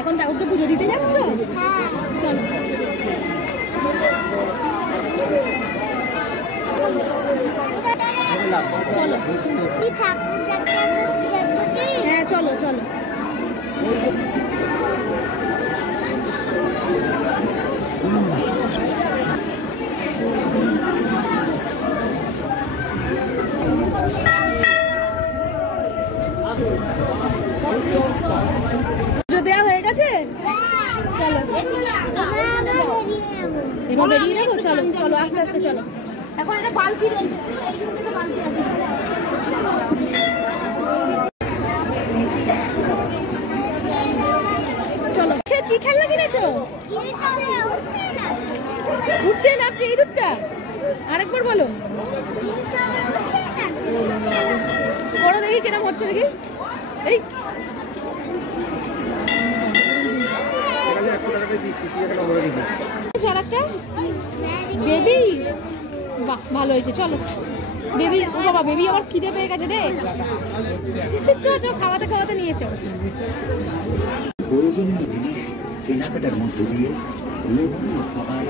এখন ঠাকুরকে পুজো দিতে যাচ্ছ? চলো চলো হ্যাঁ চলো চলো। পুজো দেওয়া হয়ে গেছে? চলো এবার বেরিয়ে যাবো। চলো চলো আস্তে আস্তে চলো। এখন একটা বালতি রয়েছে, চলো। কি খেলনা কিনেছো? উঠছে নামছে ইঁদুরটা? আরেকবার বলো। বড় দেখি কিরম হচ্ছে দেখি। এই বেবি, বাহ ভালো হয়েছে। চলো বেবি। ও বাবা, বেবি আবার খিদে পেয়ে গেছে রে। চো খাওয়াতে খাওয়াতে নিয়েছো। প্রয়োজনীয় জিনিস কেনাকাটার মধ্য দিয়ে লোভনীয় খাবার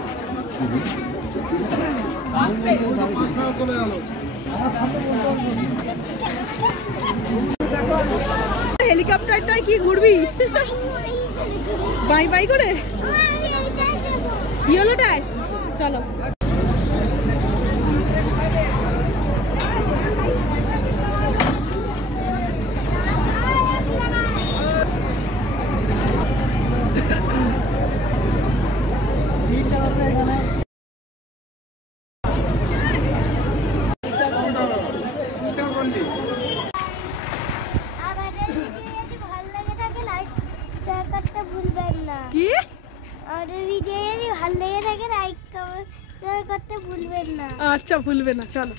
হেলিকপ্টারটায় কি ঘুরবি বাই বাই করে? কি হলোটায়? চলো কি? ভিডিও যদি ভালো লেগে থাকে লাইক কমেন্ট শেয়ার করতে ভুলবেন না। আচ্ছা ভুলবে না। চলো।